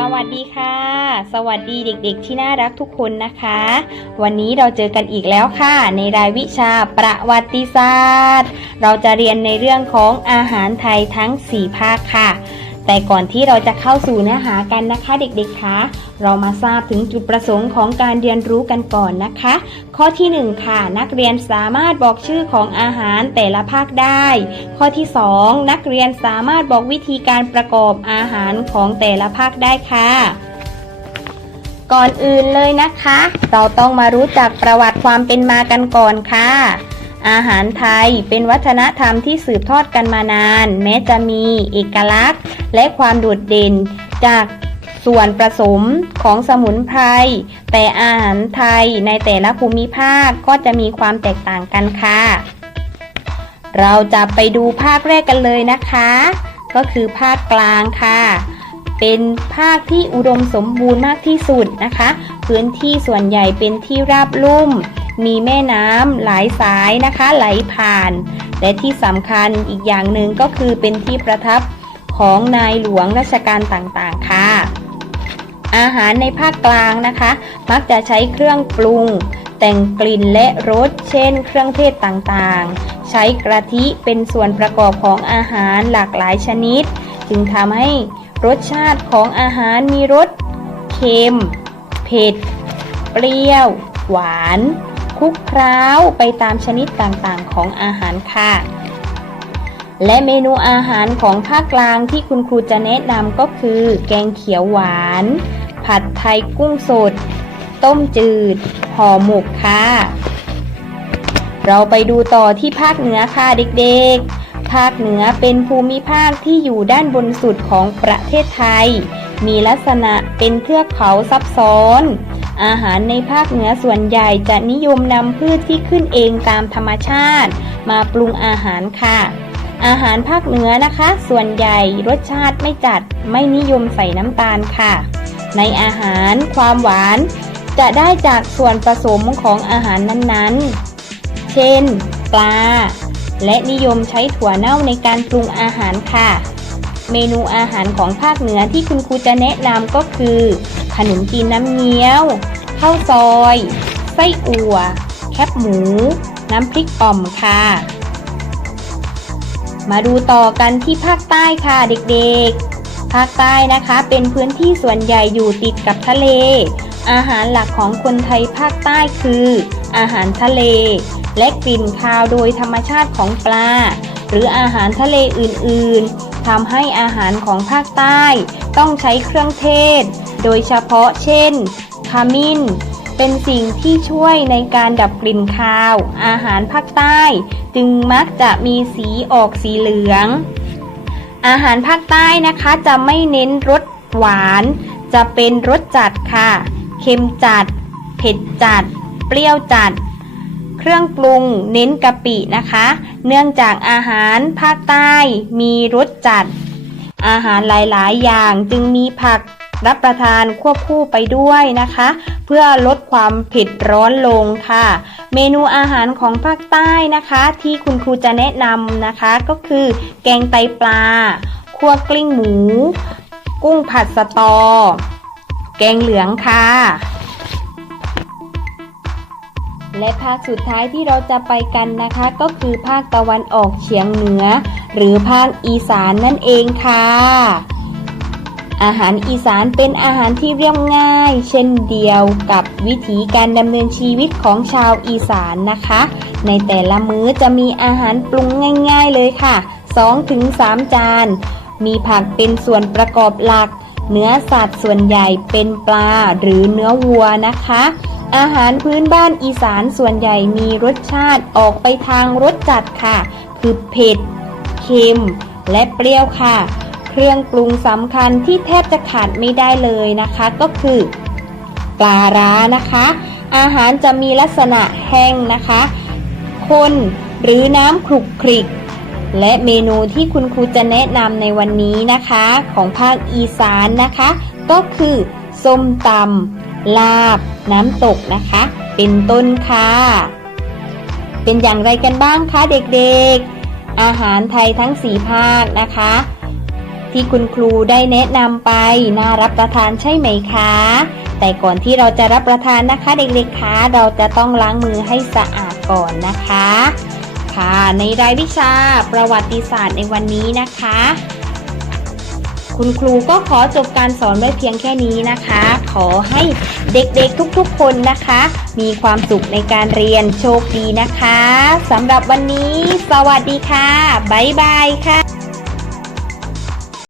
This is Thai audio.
สวัสดีค่ะ สวัสดีเด็กๆที่น่ารักทุกคนนะคะ วันนี้เราเจอกันอีกแล้วค่ะ ในรายวิชาประวัติศาสตร์ เราจะเรียนในเรื่องของอาหารไทยทั้ง 4 ภาคค่ะ แต่ก่อนที่เราจะเข้าสู่เนื้อหากันนะคะเด็กๆ คะ เรามาทราบถึงจุดประสงค์ของการเรียนรู้กันก่อนนะคะ ข้อที่ 1 ค่ะ นักเรียนสามารถบอกชื่อของอาหารแต่ละภาคได้ ข้อที่ 2 นักเรียนสามารถบอกวิธีการประกอบอาหารของแต่ละภาคได้ค่ะก่อนอื่นเลยนะคะ เราต้องมารู้จักประวัติความเป็นมากันก่อนค่ะ อาหารไทยเป็นวัฒนธรรมที่สืบทอดกันมานาน แม้จะมีเอกลักษณ์ และความโดดเด่นจากส่วนผสมของสมุนไพร แต่อาหารไทยในแต่ละภูมิภาคก็จะมีความแตกต่างกันค่ะ เราจะไปดูภาคแรกกันเลยนะคะ ก็คือภาคกลางค่ะ เป็นภาคที่อุดมสมบูรณ์มากที่สุดนะคะ พื้นที่ส่วนใหญ่เป็นที่ราบลุ่ม มีแม่น้ำหลายสายนะคะ ไหลผ่าน และที่สำคัญอีกอย่างหนึ่งก็คือเป็นที่ประทับของนายหลวงรัชกาลต่างๆ ค่ะ อาหารในภาคกลางนะคะ มักจะใช้เครื่องปรุง แต่งกลิ่นและรส เช่น เครื่องเทศต่างๆ ใช้กะทิเป็นส่วนประกอบของอาหารหลากหลายชนิด จึงทำให้ รสชาติของอาหารมีรสเค็ม เผ็ด เปรี้ยว หวาน คลุกเคล้าไปตามชนิดต่างๆของอาหารค่ะ และเมนูอาหารของภาคกลางที่คุณครูจะแนะนำก็คือ แกงเขียวหวาน ผัดไทยกุ้งสด ต้มจืด ห่อหมกค่ะ เราไปดูต่อที่ภาคเหนือค่ะเด็กๆ ภาคเหนือเป็นภูมิภาคที่อยู่ด้านบนสุดของประเทศไทย มีลักษณะเป็นเทือกเขาซับซ้อน อาหารในภาคเหนือส่วนใหญ่จะนิยมนำพืชที่ขึ้นเองตามธรรมชาติ มาปรุงอาหารค่ะ อาหารภาคเหนือนะคะ ส่วนใหญ่รสชาติไม่จัดไม่นิยมใส่น้ำตาลค่ะ ในอาหารความหวาน จะได้จากส่วนผสมของอาหารนั้นๆ เช่น ปลา และนิยมใช้ถั่วเน่าในการปรุงอาหารค่ะ เมนูอาหารของภาคเหนือที่คุณครูจะแนะนำก็คือ ขนมจีนน้ำเงี้ยวข้าวซอย ไส้อั่ว แคบหมู น้ำพริกอ่อมค่ะ มาดูต่อกันที่ภาคใต้ค่ะเด็กๆ ภาคใต้นะคะเป็นพื้นที่ส่วนใหญ่อยู่ติดกับทะเล อาหารหลักของคนไทยภาคใต้คือ อาหารทะเล และกลิ่นคาวโดยธรรมชาติของปลา หรืออาหารทะเลอื่นๆทำให้อาหารของภาคใต้ ต้องใช้เครื่องเทศ โดยเฉพาะเช่นขมิ้น เป็นสิ่งที่ช่วยในการดับกลิ่นคาว อาหารภาคใต้ จึงมักจะมีสีออกสีเหลือง อาหารภาคใต้นะคะจะไม่เน้นรสหวาน จะเป็นรสจัดค่ะ เค็มจัด เผ็ดจัด เปรี้ยวจัด เครื่องปรุงเน้นกะปินะคะ เนื่องจากอาหารภาคใต้มีรสจัด อาหารหลาย ๆ อย่างจึงมีผักรับประทานควบคู่ไปด้วยนะคะ เพื่อลดความเผ็ดร้อนลงค่ะ เมนูอาหารของภาคใต้นะคะ ที่คุณครูจะแนะนำนะคะ ก็คือแกงไตปลาคั่วกลิ้งหมู กุ้งผัดสตอ แกงเหลืองค่ะ และภาคสุดท้ายที่เราจะไปกันนะคะ ก็คือภาคตะวันออกเฉียงเหนือ หรือภาคอีสานนั่นเองค่ะ อาหารอีสานเป็นอาหารที่เรียบง่าย เช่นเดียวกับวิถีการดำเนินชีวิตของชาวอีสานนะคะ ในแต่ละมื้อจะมีอาหารปรุงง่าย ๆเลยค่ะ 2-3 จาน มีผักเป็นส่วนประกอบหลัก เนื้อสัตว์ส่วนใหญ่เป็นปลาหรือเนื้อวัวนะคะ อาหารพื้นบ้านอีสานส่วนใหญ่มีรสชาติออกไปทางรสจัดค่ะ คือเผ็ด เค็ม และเปรี้ยวค่ะ เครื่องปรุงสำคัญที่แทบจะขาดไม่ได้เลยนะคะ ก็คือปลาร้านะคะ อาหารจะมีลักษณะแห้งนะคะข้นหรือน้ำคลุกคลิก และเมนูที่คุณครูจะแนะนำในวันนี้นะคะ ของภาคอีสานนะคะ ก็คือส้มตำ ลาบ น้ำตกนะคะ เป็นต้นค่ะ เป็นอย่างไรกันบ้างคะเด็กๆ อาหารไทยทั้งสี่ภาคนะคะ ที่คุณครูได้แนะนำไปน่ารับประทานใช่ไหมคะ แต่ก่อนที่เราจะรับประทานนะคะ เด็กๆคะเราจะต้องล้างมือให้สะอาดก่อนนะคะค่ะในรายวิชาประวัติศาสตร์ในวันนี้นะคะ คุณครูก็ขอจบการสอนไว้เพียงแค่นี้นะคะ ขอให้เด็กๆทุกๆคนนะคะ มีความสุขในการเรียนโชคดีนะคะสำหรับวันนี้ สวัสดีค่ะ บ๊ายบายค่ะ